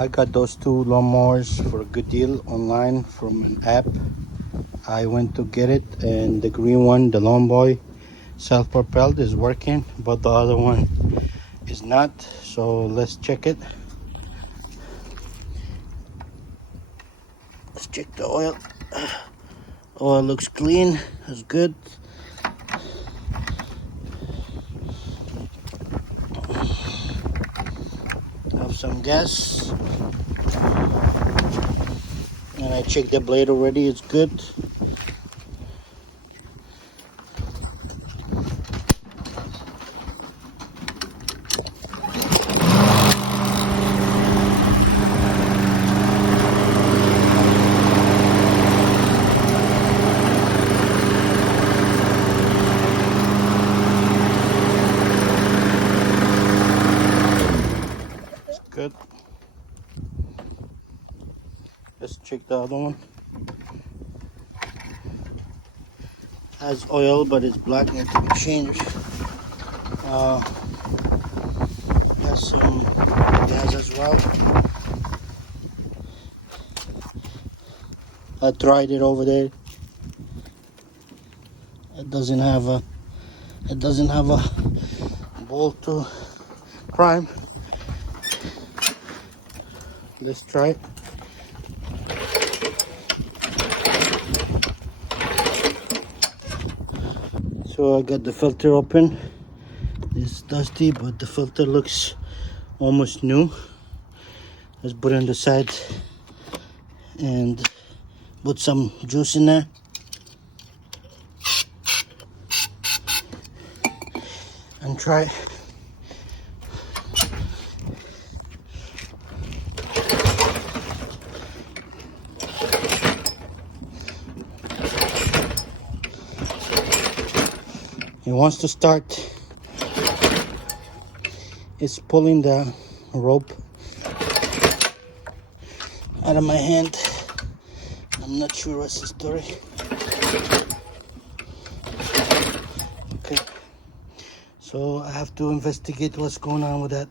I got those two lawnmowers for a good deal online from an app. I went to get it, and the green one, the Lawn Boy self-propelled, is working, but the other one is not. So let's check it. Let's check the oil. Oil looks clean. That's good. Have some gas. And I checked the blade already. It's good. Good. Let's check the other one. Has oil, but it's black, needs to be changed. Has some gas as well. I tried it over there. It doesn't have a bolt to prime. Let's try it. So I got the filter open. It's dusty, but the filter looks almost new. Let's put it on the side and put some juice in there. And try it. It wants to start. It's pulling the rope out of my hand. I'm not sure what's the story. Okay, so I have to investigate what's going on with that.